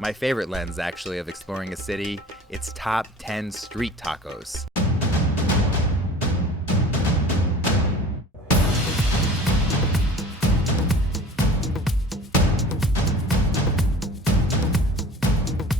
My favorite lens, actually, of exploring a city, it's top 10 street tacos.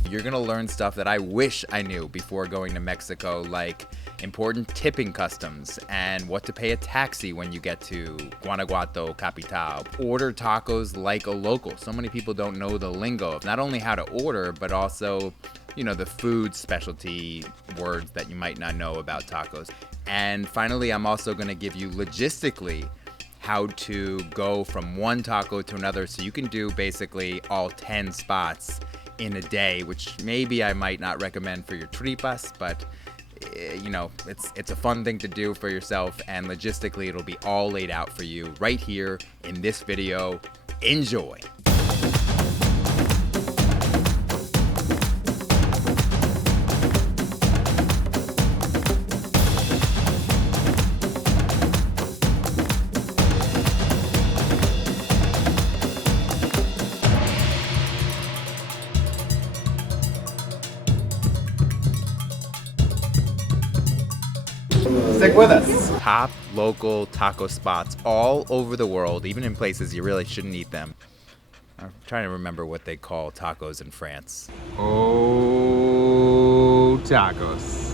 You're gonna learn stuff that I wish I knew before going to Mexico, like important tipping customs and what to pay a taxi when you get to Guanajuato capital. Order tacos like a local. So many people don't know the lingo of not only how to order, but also, you know, the food specialty words that you might not know about tacos. And finally, I'm also gonna give you logistically how to go from one taco to another so you can do basically all 10 spots in a day, which maybe I might not recommend for your tripas, but you know, it's a fun thing to do for yourself, and logistically it'll be all laid out for you right here in this video. Enjoy. Stick with us. Top local taco spots all over the world, even in places you really shouldn't eat them. I'm trying to remember what they call tacos in France. Oh, tacos.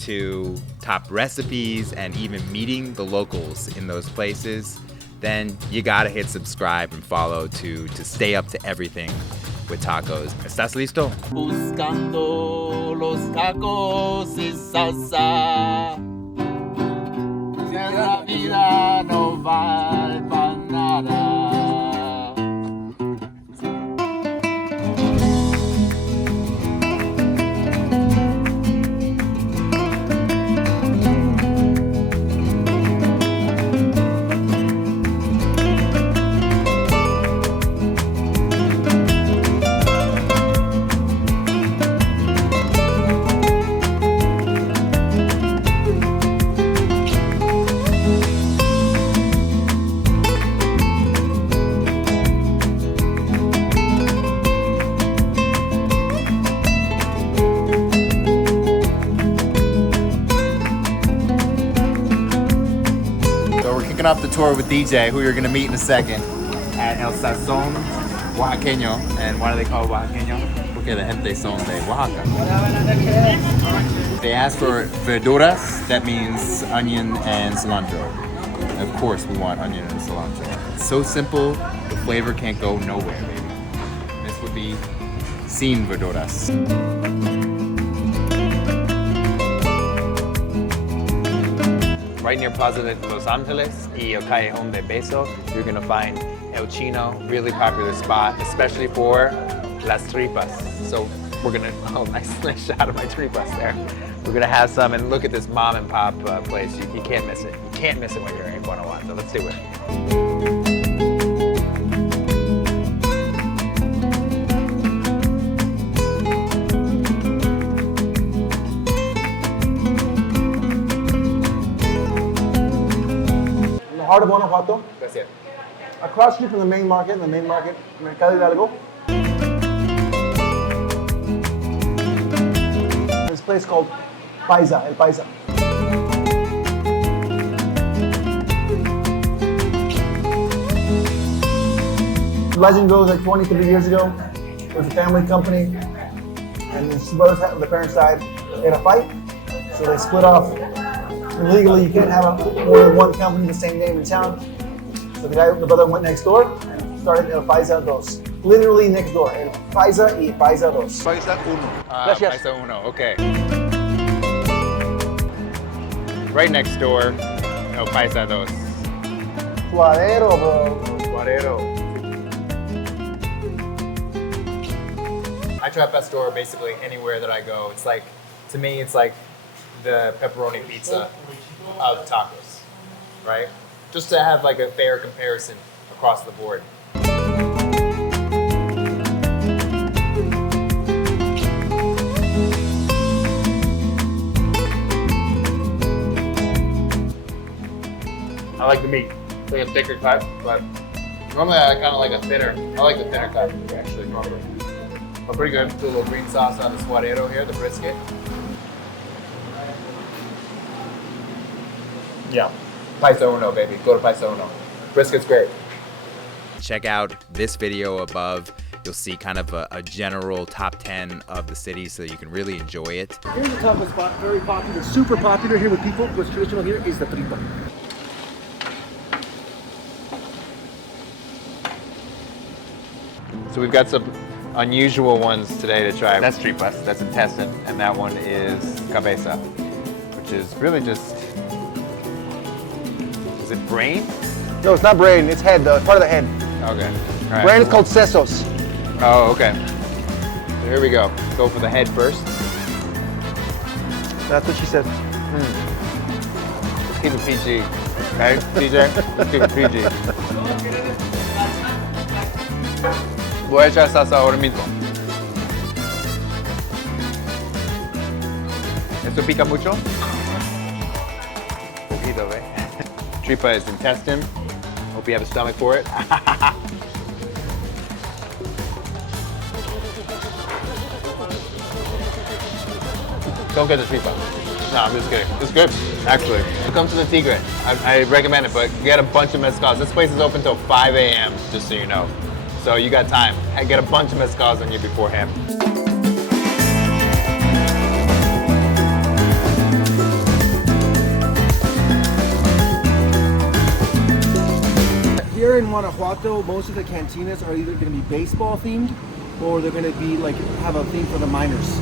To top recipes and even meeting the locals in those places, then you gotta hit subscribe and follow to stay up to everything with tacos. ¿Estás listo? Buscando los tacos y salsa. Si en la vida no vale para nada. Off the tour with DJ, who you're gonna meet in a second, at El Sazon Oaxaqueño. And why do they call it Oaxaqueño? Porque la gente son de Oaxaca. They ask for verduras, that means onion and cilantro. Of course we want onion and cilantro. It's so simple, the flavor can't go nowhere, baby. This would be sin verduras. Right near Plaza de Los Angeles y El Callejón de Beso, you're gonna find El Chino, really popular spot, especially for las tripas. So we're gonna, oh, nice shot of my tripas there. We're gonna have some, and look at this mom and pop place. You can't miss it. You can't miss it when you're in Guanajuato. Let's do it. Heart of Guanajuato, That's it. across street from the main market, Mercado Hidalgo. This place called Paisa, El Paisa. The legend goes like 20, 30 years ago, it was a family company, and his brothers on the parents' side, they had a fight, so they split off. And legally, you can't have more than one company with the same name in town. So the brother went next door and started El Paisa Dos. Literally next door, El Paisa y Paisa Dos. Paisa uno. Gracias. Paisa Uno, okay. Right next door, El Paisa Dos. Suadero, bro. Guarero. I try pastor basically anywhere that I go. It's like, to me, it's like the pepperoni pizza of tacos, right? Just to have like a fair comparison across the board. I like the meat. It's like a thicker cut, but normally I kind of like a thinner. I like the thinner cut, actually, normally. Oh, pretty good. Do a little green sauce on the suadero here, the brisket. Yeah. Paisa uno, baby. Go to Paisa uno. Brisket's great. Check out this video above. You'll see kind of a general top 10 of the city so you can really enjoy it. Here's a taco spot, very popular, super popular here with people. What's traditional here is the tripa. So we've got some unusual ones today to try. That's tripas, that's intestine, and that one is cabeza, which is really just, is it brain? No, it's not brain, it's head, though. It's part of the head. Okay. All right. Brain is called Sesos. Oh, okay. So here we go. Go for the head first. That's what she said. Let's keep it PG. Okay, DJ? Let's keep it PG. Voy a echar salsa ahora mismo. ¿Esto pica mucho? Poquito, ¿ve? Tripa is intestine. Hope you have a stomach for it. Don't get the tripa. No, I'm just kidding. It's good, actually. Come to the Tigre. I recommend it, but get a bunch of mezcals. This place is open till 5 a.m., just so you know. So you got time. Get a bunch of mezcals on you beforehand. Here in Guanajuato, most of the cantinas are either going to be baseball themed or they're going to be like have a theme for the miners.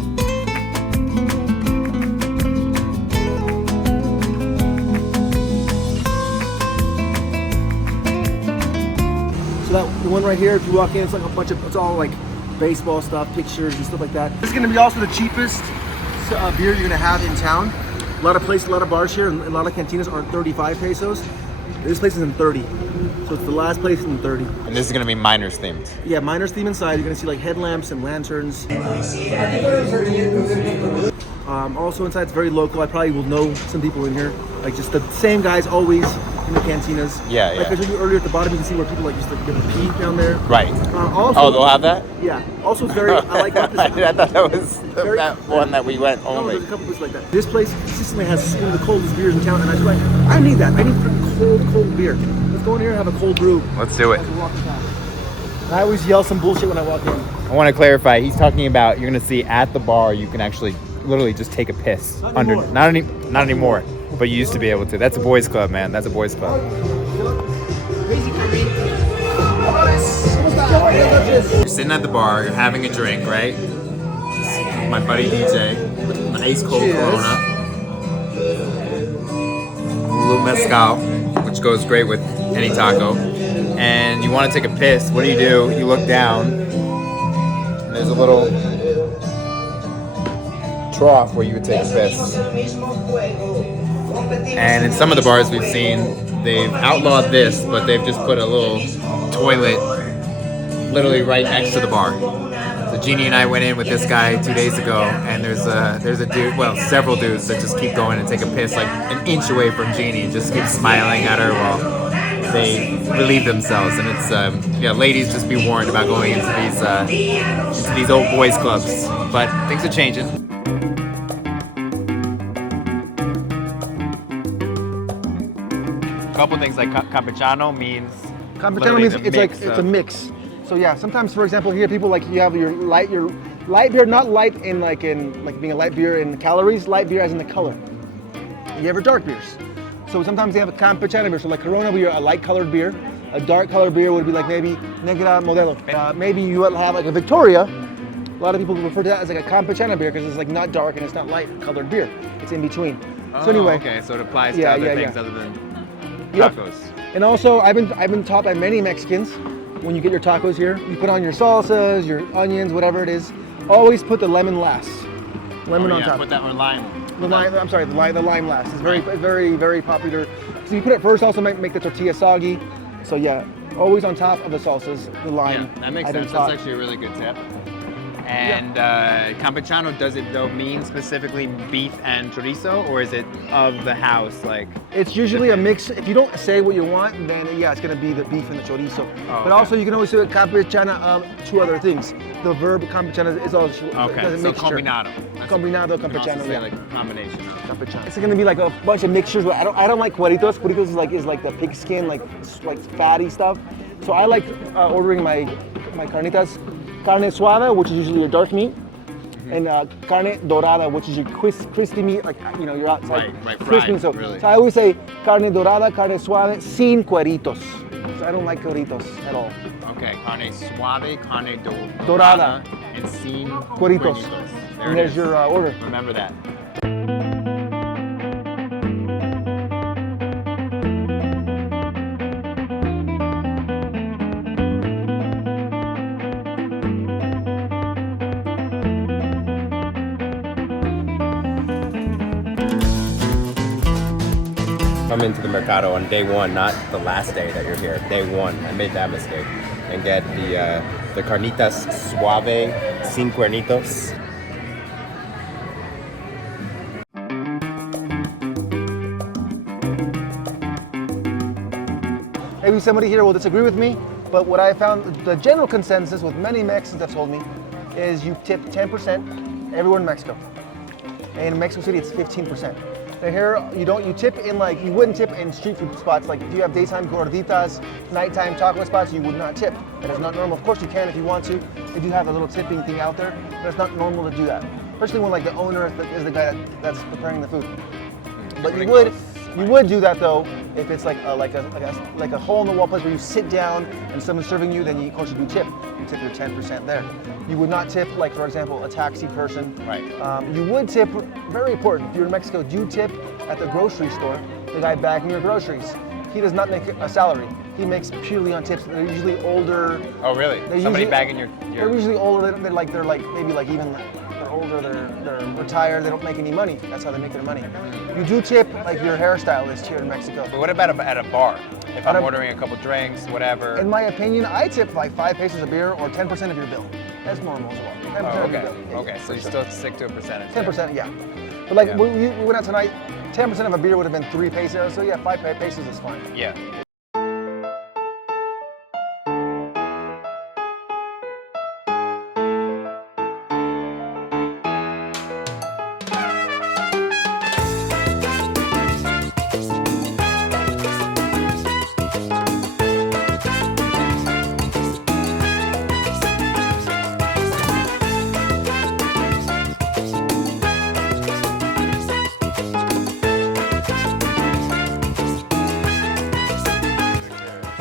So that the one right here, if you walk in, it's like a bunch of, it's all like baseball stuff, pictures and stuff like that. This is going to be also the cheapest beer you're going to have in town. A lot of places, a lot of bars here, and a lot of cantinas are 35 pesos. This place is in 30. So it's the last place in 30. And this is gonna be miners themed. Yeah, miners theme inside. You're gonna see like headlamps and lanterns. Also inside, it's very local. I probably will know some people in here. Like just the same guys always in the cantinas. Yeah, Like I showed you earlier at the bottom, you can see where people like just like get a pee down there. Right. Also, Oh, they'll have that? Yeah. Also, it's very. I like that. I thought that was that one that we went No, only. there's a couple places like that. This place consistently has one of the coldest beers in town, and I was like, I need that. I need cold beer. Let's go in here and have a cold brew. Let's do it. As we're walking past. I always yell some bullshit when I walk in. I want to clarify. He's talking about you're gonna see at the bar you can actually literally just take a piss Not under. anymore. Not anymore. But you used to be able to. That's a boys' club, man. That's a boys' club. You're sitting at the bar. You're having a drink, right? My buddy DJ with an ice cold Corona, a little mezcal, which goes great with any taco. And you want to take a piss. What do? You look down, and there's a little trough where you would take a piss. And in some of the bars we've seen, they've outlawed this, but they've just put a little toilet literally right next to the bar. So Jeannie and I went in with this guy 2 days ago, and there's a dude, well, several dudes that just keep going and take a piss like an inch away from Jeannie and just keep smiling at her while they relieve themselves. And it's yeah, ladies, just be warned about going into these old boys clubs. But things are changing. A couple things like campechano means. Campechano means it's a mix. So yeah, sometimes, for example, here people like you have your light beer, not light in like being a light beer in calories, light beer as in the color. You have your dark beers. So sometimes they have a campechano beer. So like Corona would be a light colored beer. A dark colored beer would be like maybe Negra Modelo. Maybe you will have like a Victoria. A lot of people refer to that as like a campechano beer because it's like not dark and it's not light colored beer. It's in between. So anyway. Okay, so it applies to other things other than tacos. And also, I've been taught by many Mexicans, when you get your tacos here, you put on your salsas, your onions, whatever it is, always put the lemon last. Lemon on top. Put that one lime. The lime last. It's very, very, very popular. So you put it first, also make the tortilla soggy. So yeah, always on top of the salsas, the lime. Yeah, that makes sense. That's actually a really good tip. And campechano, does it though mean specifically beef and chorizo, or is it of the house? Like, It's usually a mix. If you don't say what you want, then yeah, it's gonna be the beef and the chorizo. But okay. also you can always do a campechana of 2 other things. The verb campechana is also okay, a so mixture. combinado. Combinado, You can also campechano, say yeah. like a combination of Campechano. It's gonna be like a bunch of mixtures. But I don't like cueritos. Cueritos is like the pig skin, like fatty stuff. So I like ordering my carnitas, carne suave, which is usually a dark meat, and carne dorada, which is your crispy meat, like you're outside Right, crispy. fried, So, really. so I always say carne dorada, carne suave, sin cueritos. So I don't like cueritos at all. Okay, carne suave, carne Dorada. and sin Cueritos. There And it there's is. your order. Remember that. Come into the mercado on day one, not the last day that you're here. Day one, I made that mistake, and get the carnitas suave sin cuernitos. Maybe somebody here will disagree with me, but what I found, the general consensus with many Mexicans have told me, is you tip 10% everywhere in Mexico. In Mexico City, it's 15%. Now here, you tip in you wouldn't tip in street food spots. Like if you have daytime gorditas, nighttime taco spots, you would not tip. That is not normal. Of course you can if you want to. They do have a little tipping thing out there, but it's not normal to do that. Especially when the owner is the guy that's preparing the food. But you would do that though if it's like a hole in the wall place where you sit down and someone's serving you. Then of course you do tip. You tip your 10% there. You would not tip for example a taxi person. Right. You would tip. Very important. If you're in Mexico, do tip at the grocery store. The guy bagging your groceries. He does not make a salary. He makes purely on tips. They're usually older. Oh, really? Somebody bagging your... They're usually older. They're older. They're retired. They don't make any money. That's how they make their money. You do tip your hairstylist here in Mexico. But what about at a bar? If At I'm a- ordering a couple drinks, whatever. In my opinion, I tip 5 pesos a beer or 10% of your bill. That's normal as well. 10% Oh, of your okay. bill. Okay, so you still stick to a percentage. 10%, yeah. But Yeah. we went out tonight. 10% of a beer would have been 3 pesos. So yeah, 5 pesos is fine. Yeah.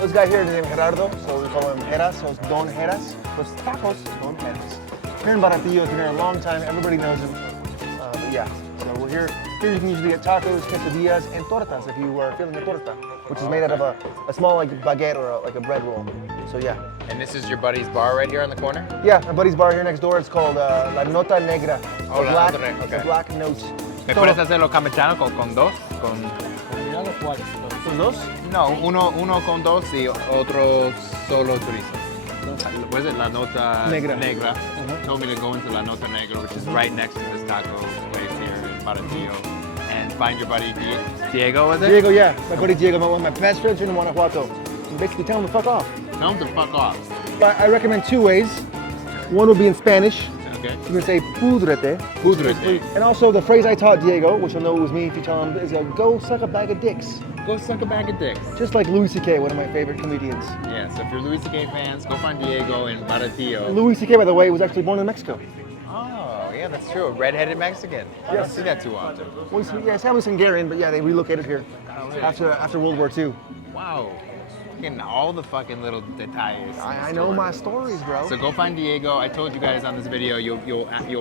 This guy here is named Gerardo, so we call him Heras, so it's Don Heras. Los tacos, Don Heras. Here in Baratillo, has been here a long time, everybody knows him. But yeah, so we're here. Here you can usually get tacos, quesadillas, and tortas if you are feeling a torta, which is made out of a small baguette or a bread roll. So yeah. And this is your buddy's bar right here on the corner? Yeah, my buddy's bar here next door, it's called La Nota Negra. Oh, The La Nota Negra, it's a okay. black note. ¿Me puedes hacerlo campechano con dos? ¿Los dos? No, uno con dos y otro solo chorizo. Was it La Nota Negra. Told me to go into La Nota Negra, which is right next to this taco place here in Baratillo, and find your buddy Diego, was it? Diego, yeah. My buddy Diego, one of my best friends in Guanajuato. And basically tell him to fuck off. Tell him to fuck off. But I recommend 2 ways. One would be in Spanish. Okay. You can say pudrete. Pudrete. And also the phrase I taught Diego, which he'll know it was me if you tell him, is go suck a bag of dicks. Go suck a bag of dicks. Just like Louis C.K., one of my favorite comedians. Yeah, so if you're Louis C.K. fans, go find Diego in Baratillo. Louis C.K., by the way, was actually born in Mexico. Oh, yeah, that's true. A redheaded Mexican. I don't see that too often. Well, his family's Hungarian, but yeah, they relocated here after World War II. Wow. Getting all the fucking little detalles. I know my stories, bro. So go find Diego. I told you guys on this video, you'll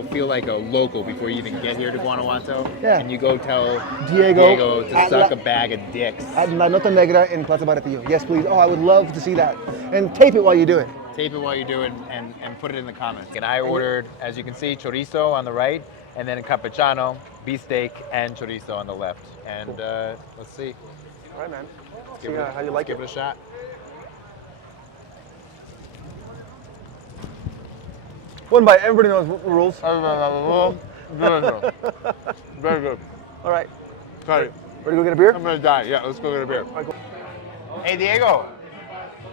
feel like a local before you even get here to Guanajuato. Yeah. And you go tell Diego to at suck a bag of dicks. At La Nota Negra in Plaza Baratillo. Yes, please. Oh, I would love to see that. And tape it while you do it. Tape it while you do it and put it in the comments. And I ordered, as you can see, chorizo on the right, and then a campechano, beefsteak, and chorizo on the left. And let's see. All right, man. Let's See give how you like give it. it a shot. One bite. Everybody knows the rules. Very good. All right. Sorry. Ready to go get a beer? I'm gonna die. Yeah, let's go get a beer. All right, cool. Hey, Diego.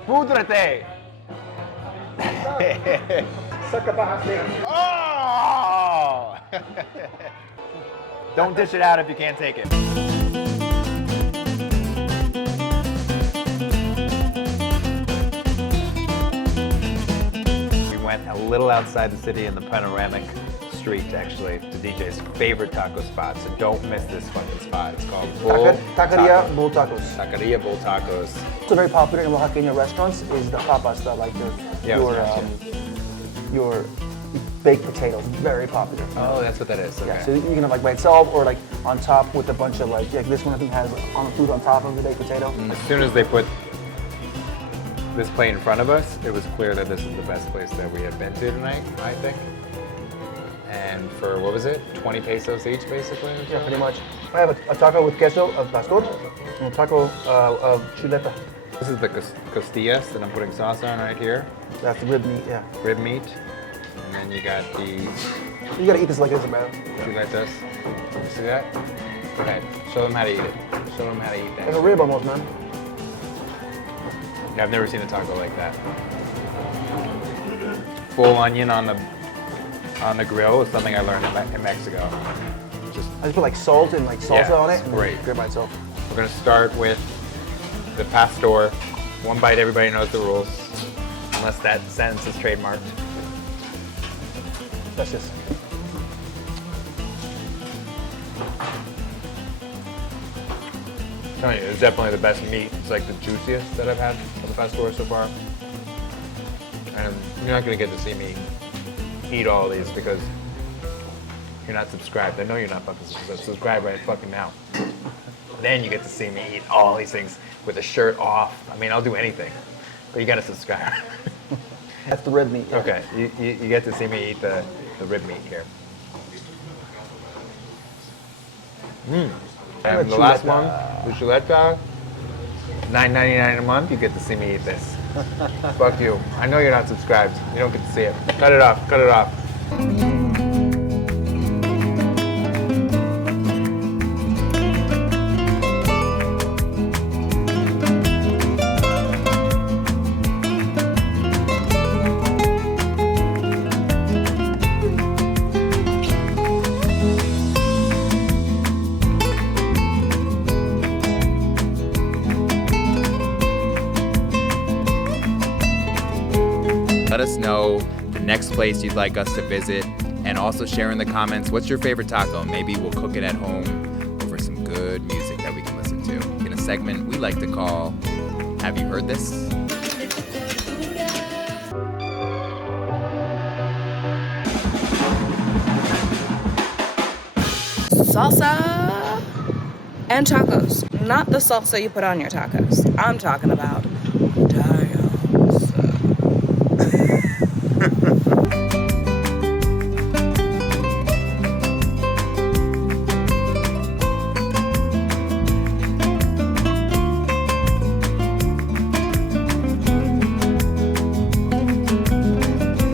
Púdrate. Oh! Don't dish it out if you can't take it. We went a little outside the city in the panoramic street, actually, to DJ's favorite taco spot. So don't miss this fucking spot. It's called Taqueria Bull Tacos. Taqueria Bull Tacos. Also very popular in Oaxacan restaurants is the papas, like your baked potatoes. Very popular. Oh, that's what that is. Okay. Yeah, so you can have like by itself or like on top with a bunch of like this one I think has on the food on top of the baked potato. As soon as they put this plate in front of us, it was clear that this is the best place that we had been to tonight, I think. And for, what was it, 20 pesos each, basically? Yeah, pretty much. I have a taco with queso of pastor and a taco of chuleta. This is the costillas that I'm putting sauce on right here. That's the rib meat, yeah. Rib meat. And then you got these You gotta eat this like this, man. chuletas. You see that? Go ahead. Show them how to eat it. Show them how to eat Like a that. rib almost, man. Yeah, I've never seen a taco like that. Full onion on the grill is something I learned in Mexico. Just I just put like salt and like salsa Yeah, on it. it's And great. Grab by itself. we're gonna start with the pastor. One bite, everybody knows the rules, unless that sentence is trademarked. That's just. I'm telling you, it's definitely the best meat. It's like the juiciest that I've had on the pastor so far. And you're not gonna get to see me eat all these because you're not subscribed. I know you're not fucking subscribed right fucking now. Then you get to see me eat all these things with a shirt off. I mean, I'll do anything, but you gotta subscribe. That's the red meat. Yeah. Okay, you get to see me eat the rib meat here. And the last one, the chuleta, $9.99 a month. You get to see me eat this. Fuck you. I know you're not subscribed. You don't get to see it. Cut it off. Cut it off. Let us know the next place you'd like us to visit, and also share in the comments what's your favorite taco. Maybe we'll cook it at home over some good music that we can listen to in a segment we like to call Have You Heard This? Salsa and tacos. Not the salsa you put on your tacos. I'm talking about tacos.